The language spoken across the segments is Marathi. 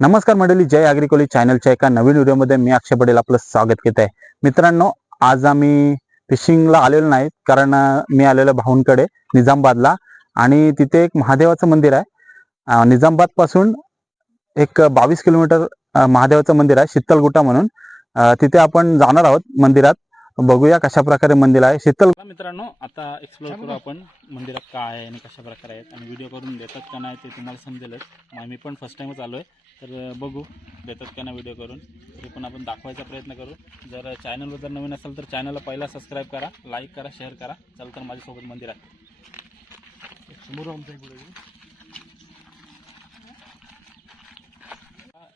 नमस्कार मंडळी जय अग्रिकोली चॅनलच्या एका नवीन व्हिडिओमध्ये मी अक्षय पटेल आपलं स्वागत करत आहे. मित्रांनो आज आम्ही फिशिंगला आलेलो नाहीत कारण मी आलेलो भाऊंकडे निजामबादला. आणि तिथे एक महादेवाचं मंदिर आहे. निजामबादपासून एक बावीस किलोमीटर महादेवाचं मंदिर आहे शीतलगुटा म्हणून. तिथे आपण जाणार आहोत मंदिरात. बघूया कशा प्रकारे मंदिर आहे. शीतल मित्रांनो आता एक्सप्लोर करू आपण मंदिरात काय आहे आणि कशा प्रकारे आहेत. आणि व्हिडिओ करून देतात का नाही ते तुम्हाला समजेलच. मी पण फर्स्ट टाइमच आलो आहे तर बघू. देतात का ना व्हिडिओ करून. तरी पण आपण दाखवायचा प्रयत्न करू. जर चॅनलवर जर नवीन असेल तर चॅनलला पहिला सबस्क्राईब करा लाईक करा शेअर करा. चल तर माझ्यासोबत मंदिरात. समोर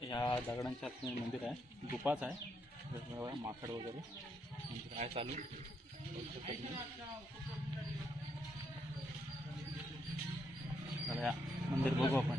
या दगडांच्या आत मंदिर आहे. गुफाच आहे. माखड माकड वगैरे. मंदिर आहे चालू. बघू आपण.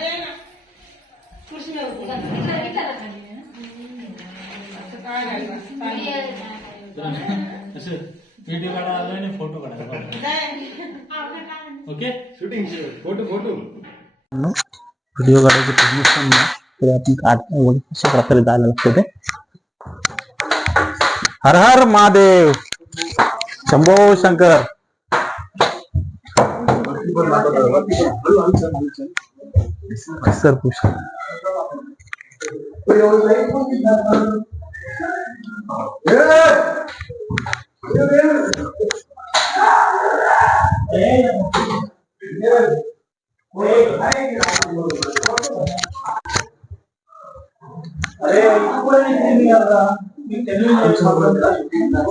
आहे व्हिडिओ काढा आलोय आणि photo okay shooting photo photo video काढायची परमिशन नाही तरी आपण काढतो वगैरे कशा प्रकारे जायला लागतं ते हर हर महादेव शंभो शंकर सर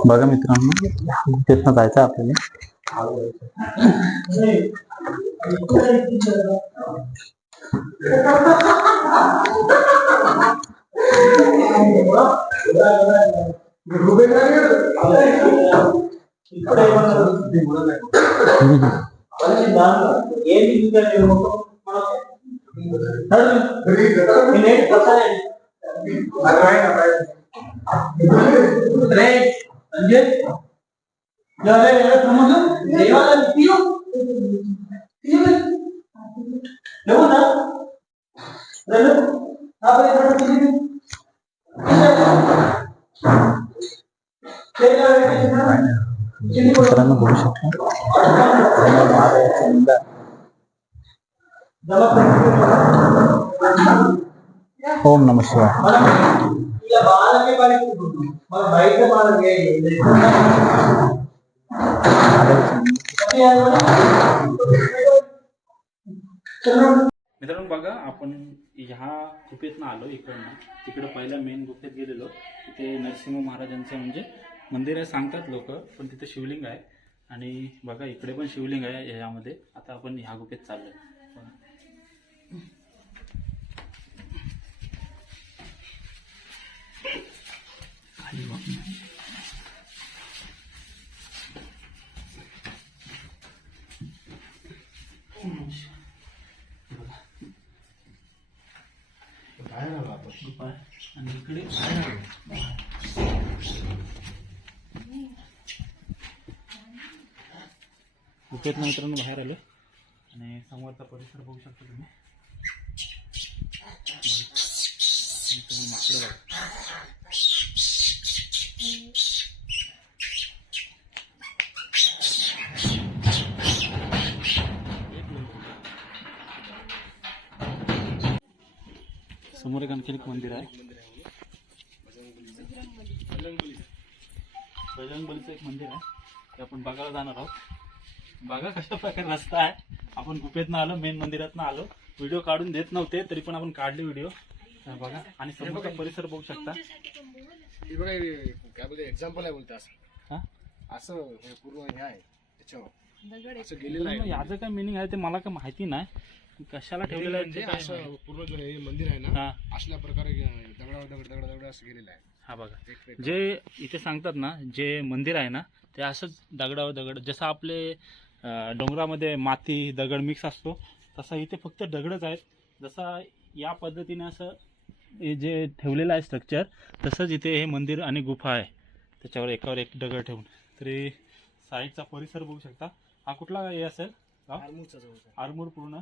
बघा मित्रांनो तिथनं जायचं आपल्याला. मित्रांनो बघू शकता महादेवाचं मंदिर आहे. ओम नम शिवाय महादेवाचं मंदिर. मित्रांनो बघा आपण ह्या गुफेतनं आलो इकडनं तिकडं पहिल्या मेन गुफेत गेलेलो तिथे नरसिंह महाराजांचं म्हणजे मंदिर आहे सांगतात लोक पण तिथे शिवलिंग आहे. आणि बघा इकडे पण शिवलिंग आहे ह्यामध्ये आता आपण ह्या गुफेत चाललोय. बाहेर आलो आपण. गुफा आहे. आणि इकडे बाहेर. गुफेतनं मित्रांनो बाहेर आलो आणि समोरचा परिसर बघू शकता तुम्ही माकडं बघा. एक मिनिट. समोर एक आणखी एक मंदिर आहे बजरंगबलीचं एक मंदिर आहे. ते आपण बघायला जाणार आहोत. बघा कशा प्रकारे रस्ता आहे. आपण गुफेतनं आलो मेन मंदिरातनं आलो. व्हिडिओ काढून देत नव्हते तरी पण आपण काढले व्हिडिओ बघा. आणि समोरचा परिसर बघू शकता. हे बघा हे काय बोलते एक्झाम्पल आहे बोलते असं हा? असं हे पूर्ण हे आहे. त्याच्यावर. असं गेलेलं आहे. याचं काय मिनिंग आहे ते मला काय माहिती नाही. कशाला ठेवलेलं आहे म्हणजे ते असं माहिती. पूर्ण जो हे मंदिर आहे ना असल्या प्रकारे दगडावर दगड दगड दगड असं गेलेलं आहे. हा बघा. जे इथे सांगतात ना जे मंदिर आहे ना ते असंच दगडावर दगड जसं आपले डोंगरामध्ये माती दगड मिक्स असतो तसा इथे फक्त दगडच आहेत. जसा या पद्धतीने असं हे जे ठेवलेलं आहे स्ट्रक्चर तसंच इथे हे मंदिर आणि गुफा आहे. त्याच्यावर एकावर एक दगड ठेवून. तरी साईडचा परिसर बघू शकता. हा कुठला हे असेल. आरमूर पूर्ण.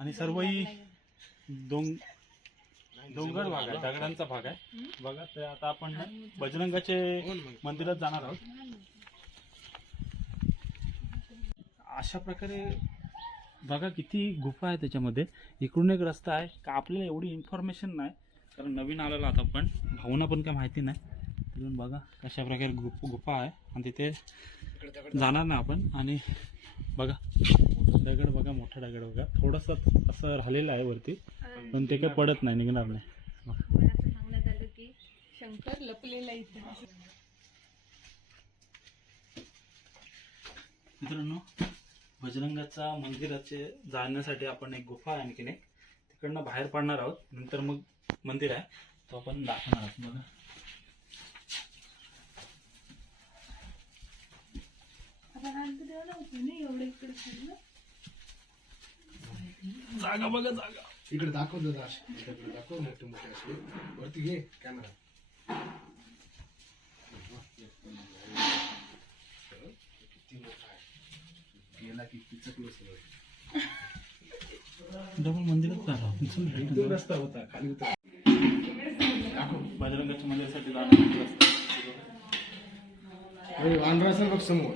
आणि सर्व ही डोंग नाही, डोंगर भाग आहे दगडांचा भाग आहे. बघा ते आता आपण बजरंगाचे हो. मंदिरात जाणार आहोत. अशा प्रकारे बघा किती गुफा आहे त्याच्यामध्ये. इकडून एक रस्ता आहे का आपल्याला एवढी इन्फॉर्मेशन नाही कारण नवीन आलेलो आहोत आपण. भावना पण काय माहिती नाही. तिथून बघा कशा प्रकारे गुफ गुफा आहे. आणि तिथे जाणार ना आपण. आणि बघा. दगड बघा मोठा दगड बघा. थोडंसं असं राहिलेलं आहे वरती पण ते काही पडत नाही निघणार नाही. सांगण्यात आलं की शंकर लपलेला इथे मित्रांनो बजरंगाचा मंदिराचे जाण्यासाठी आपण एक गुफा आहे आणखीन एक. तिकडनं बाहेर पडणार आहोत. नंतर मग मंदिर आहे. तो आपण दाखवणार आहोत. बघा. आपण ना इकडे जागा बघा जागा. इकडे दाखव दादा असे इकडे दाखव मोठे मोठे असे. वरती घे कॅमेरा किती मोठा आहे गेला की पिचकलं सगळं डबल मंदिरात जाणार दोन रस्ता होता खाली होता. बजरंगाच्या मंदिरासाठी. अरे वानरा असेल बघ समोर.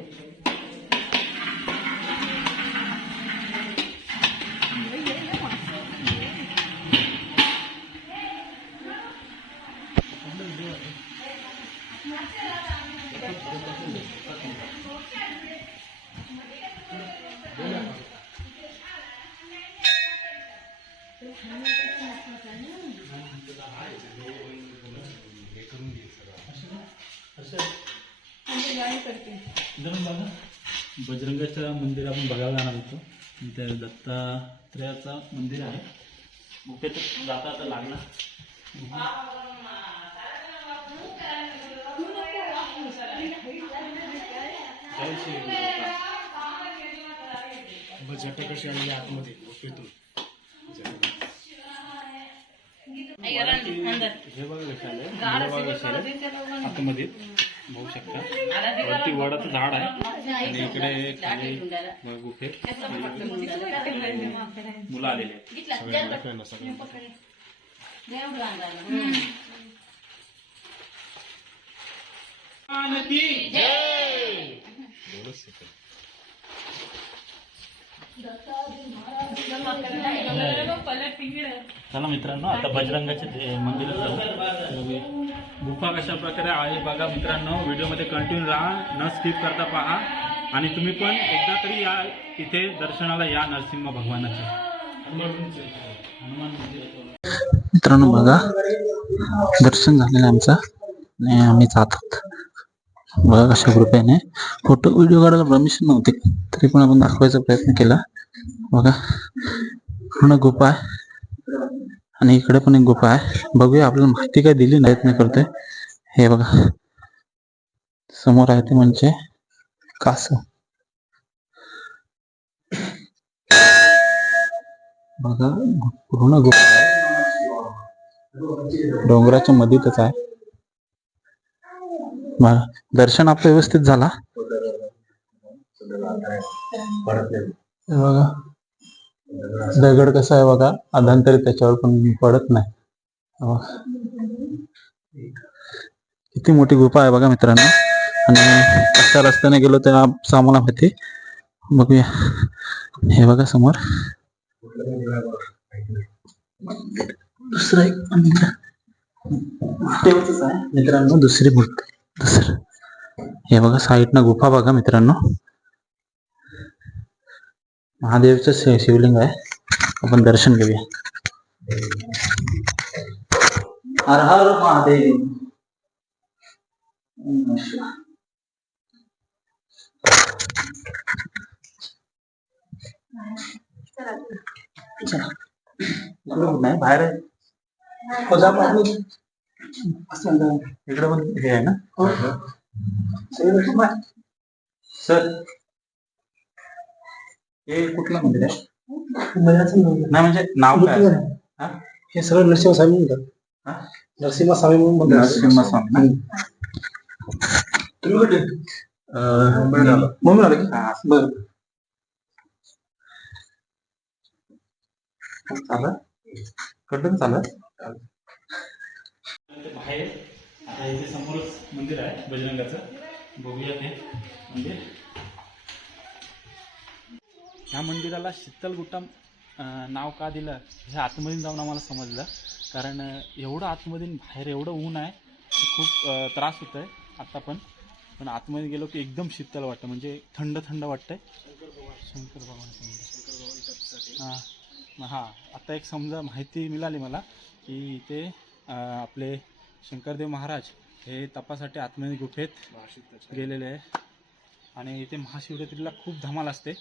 बजरंगाच्या मंदिर आपण बघायला जाणार होतो. त्या दत्तात्रेयाचं मंदिर आहे. गुफेत जाता आता लागला जटा कशी आलेली आतमध्ये? आले हे बघा कशा आले आतमध्ये. बघू शकता. वरती वडाचं झाड आहे. आणि इकडे खाली गुफेत मुलं आलेली आहेत. चला मित्रांनो आता बजरंगाच्या मंदिर मंदिरात जाऊ. गुफा कशा प्रकारे आहे बघा मित्रांनो व्हिडिओमध्ये कंटिन्यू राहा न स्किप करता पहा. आणि तुम्ही पण एकदा तरी या इथे दर्शनाला या नरसिंह भगवानाचे. मित्रांनो बघा दर्शन झालेलं आमचं. आणि आम्ही जात आहोत बघा कशा कृपेने. फोटो व्हिडिओ काढायला परमिशन नव्हती. तरी पण आपण दाखवायचा प्रयत्न केला. बघा. पूर्ण गुफा आहे. आणि इकडे पण एक गुफा आहे. बघूया आपल्याला माहिती काय दिली नाही. प्रयत्न करतोय. हे बघा. समोर आहे ते म्हणजे कास बघा. पूर्ण गुफा डोंगराच्या मधीतच आहे. दर्शन आपलं व्यवस्थित झाला. हे बघा. दगड कसा आहे बघा अधांतरी त्याच्यावर पण पडत नाही. किती मोठी गुफा आहे बघा मित्रांनो. आणि कशा रस्त्याने गेलो ते आम्हाला माहिती. बघूया. हे बघा समोर. दुसरं एक आहे मित्रांनो दुसरी मूर्ती. दुसरं हे बघा साईडनं गुफा बघा मित्रांनो. महादेवचं शिवलिंग आहे. आपण दर्शन घेऊया. हर हर महादेव. ओम नाही? बाहेर आहे. इकडे पण हे आहे ना? सर. हे कुठलं मंदिर आहे? नाही म्हणजे नाव काय? आहे? हा? हे सगळं नरसिंह स्वामी म्हणतात हा? नरसिंह स्वामी म्हणून म्हणतात नरसिंह स्वामी ना? तुम्ही कुठे? अं, मुंबईला आलो. की? हा, बरं. चालेल कडून चालेल ते बाहेर. आता इथे समोरच मंदिर आहे बजरंगाचं. बघूया ते मंदिर. ह्या मंदिराला शीतलगुट्टा अं, नाव का दिलं हे आतमध्ये जाऊन आम्हाला समजलं. कारण एवढं आतमध्ये आणि बाहेर एवढं ऊन आहे की खूप त्रास होत आहे आत्ता पण. पण आतमध्ये गेलो की एकदम शीतल वाटतं म्हणजे थंड थंड वाटतंय. शंकर भगवानचं मंदिर हां. हां आता एक समजा माहिती मिळाली मला की इथे आपले शंकरदेव महाराज हे तपासाठी आतमध्ये गुफेत गेलेले आहे. आणि इथे महाशिवरात्रीला खूप धमाल असते.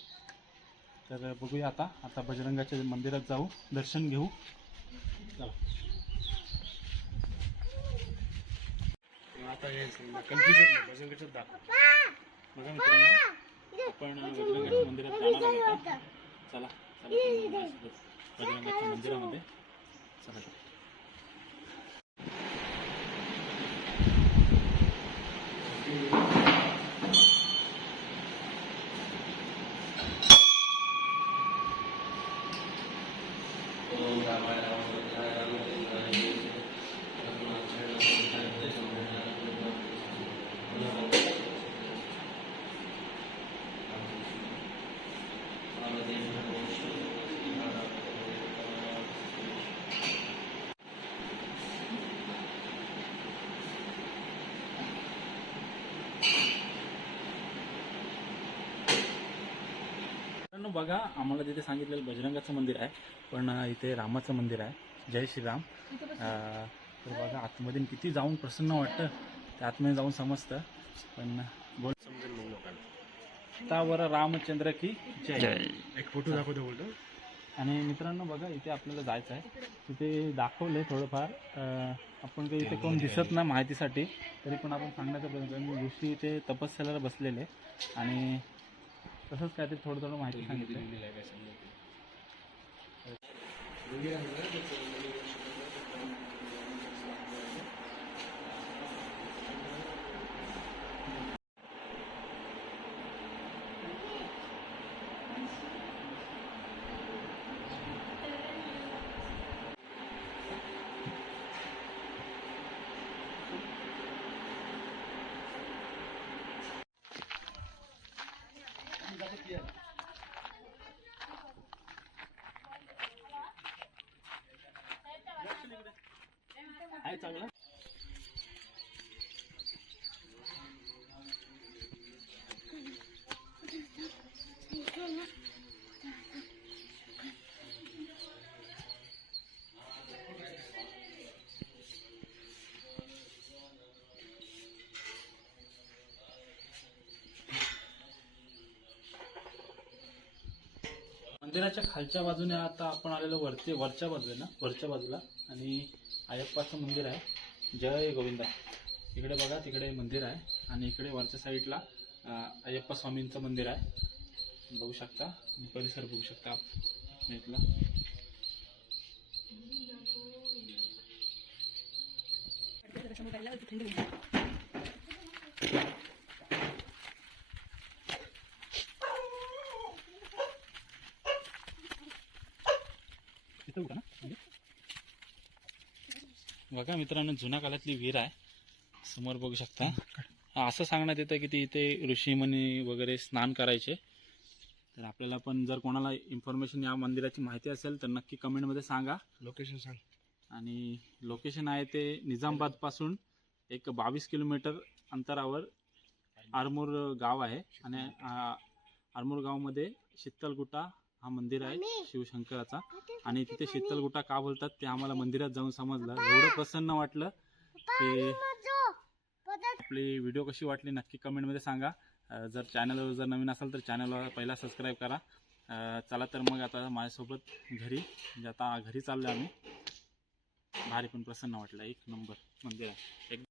तर बघूया आता. आता बजरंगाच्या मंदिरात जाऊ. दर्शन घेऊ. चला. आता हे कन्फ्युजन भजन दाखव बघा मित्रांनो. आपण बजरंगाच्या मंदिरात जाणार आहोत. आता. चला. चला बजरंगाच्या मंदिरामध्ये. चला. बघा आम्हाला तिथे सांगितलेलं बजरंगाचं मंदिर आहे पण इथे रामाचं मंदिर आहे. जय श्रीराम. अं, तर बघा आतमध्ये किती जाऊन प्रसन्न वाटतं. त्या आतमध्ये जाऊन समजतं. पण बोल. समजेल मग लोकांना तावर रामचंद्र की जय. एक फोटो दाखवतो बोलतो. आणि मित्रांनो बघा इथे आपल्याला जायचं आहे. तिथे दाखवलंय थोडंफार. अं, आपण काही इथे कोण दिसत नाही माहितीसाठी तरी पण आपण सांगण्याचा प्रयत्न करू. ऋषी इथे तपस्याला बसलेले. आणि तसंच काहीतरी थोडं थोडं माहिती सांगितलं आहे चांगला. मंदिराच्या खालच्या बाजूने आता आपण आलेलो वरती वरच्या बाजूला ना वरच्या बाजूला. आणि अयप्पाचं मंदिर आहे. जय गोविंदा. इकडे बघा तिकडे मंदिर आहे. आणि इकडे वरच्या साईडला अय्यप्पा स्वामींचं मंदिर आहे. बघू शकता. परिसर बघू शकता. आप- इथला इथं उभा ना मंदिर? बघा मित्रांनो जुन्या काळातली विहीर आहे. समोर बघू शकता. असं सांगण्यात येतं की ती इथे ऋषीमुनी वगैरे स्नान करायचे. तर आपल्याला पण जर कोणाला इन्फॉर्मेशन या मंदिराची माहिती असेल तर नक्की कमेंटमध्ये सांगा. लोकेशन सांग. आणि लोकेशन आहे ते निजामाबादपासून एक बावीस किलोमीटर अंतरावर आरमोर गाव आहे. आणि आरमोर गावमध्ये शीतलगुटा हा मंदिर आहे शिवशंकराचा. आणि तिथे शीतलगुटा का बोलतात ते आम्हाला मंदिरात जाऊन समजलं. एवढं प्रसन्न वाटलं की आपली व्हिडिओ कशी वाटली नक्की कमेंटमध्ये सांगा. जर चॅनलवर जर नवीन असाल तर चॅनलवर पहिला सबस्क्राईब करा. चला तर मग आता माझ्यासोबत घरी म्हणजे आता घरी चाललो आम्ही. भारी पण प्रसन्न वाटलं. एक नंबर मंदिर एकदम